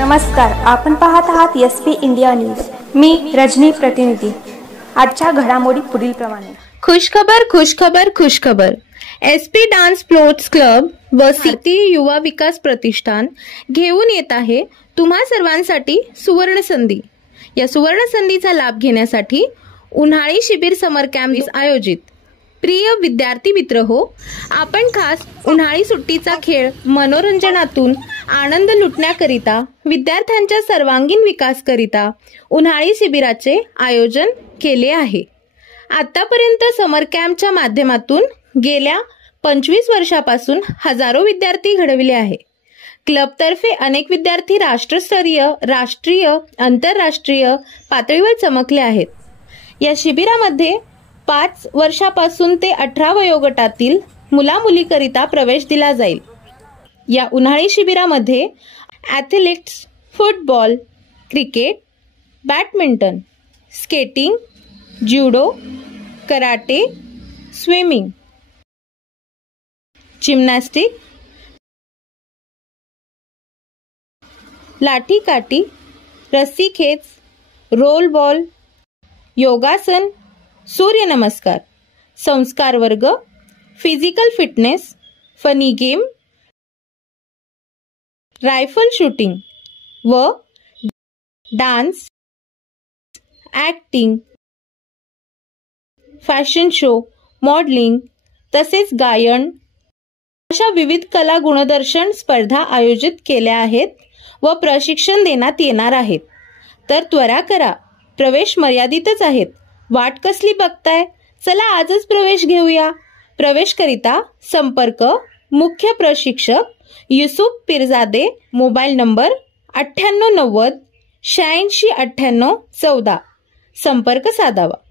नमस्कार, आपण पाहत आहात एसपी इंडिया न्यूज। मी रजनी, प्रतिनिधी। आजच्या घडामोडी पुढील प्रमाणे। खुशखबर। एसपी डान्स स्पोर्ट्स क्लब व भारतीय युवा विकास प्रतिष्ठान घेऊन येत आहे तुम्हा सर्वांसाठी सुवर्ण संधी। या सुवर्ण संधीचा लाभ घेण्यासाठी उन्हाळी शिबिर समर कॅम्प आयोजित। प्रिय विद्यार्थी मित्र हो, आपण खास उन्हाळी सुट्टीचा खेळ मनोरंजनातून आनंद लुटण्याकरिता विद्यार्थ्यांच्या सर्वांगीण विकास करिता उन्हाळी शिबिराचे आयोजन केले आहे। आतापर्यंत समर कॅम्पच्या माध्यमातून गेल्या 25 वर्षापासून हजारो विद्यार्थी घडविले आहे। क्लबतर्फे अनेक विद्यार्थी राष्ट्रस्तरीय, राष्ट्रीय, आंतरराष्ट्रीय पातळीवर चमकले आहेत। या शिबिरामध्ये 5 वर्षापासून ते 18 वयोगटातील मुला-मुलीकरिता प्रवेश दिला जाईल। या उन्हाळी शिबिरामध्ये athletics, football, cricket, badminton, skating, judo, karate, swimming, gymnastic, लाठीकाठी, रस्सीखेच, रोल बॉल, योगासन, सूर्यनमस्कार, संस्कार वर्ग, physical fitness, funny game, rifle shooting व dance, acting, fashion show, modelling तसेच गायन अशा विविध कला गुणदर्शन स्पर्धा आयोजित केल्या आहेत व प्रशिक्षण देण्यात येणार आहेत। तर त्वरा करा, प्रवेश मर्यादितच आहेत। वाट कसली बघताय? चला आजच प्रवेश घेऊया। प्रवेशकरिता संपर्क मुख्य प्रशिक्षक युसुफ पीरजादे, मोबाईल नंबर 9890 86 98 14, संपर्क साधावा।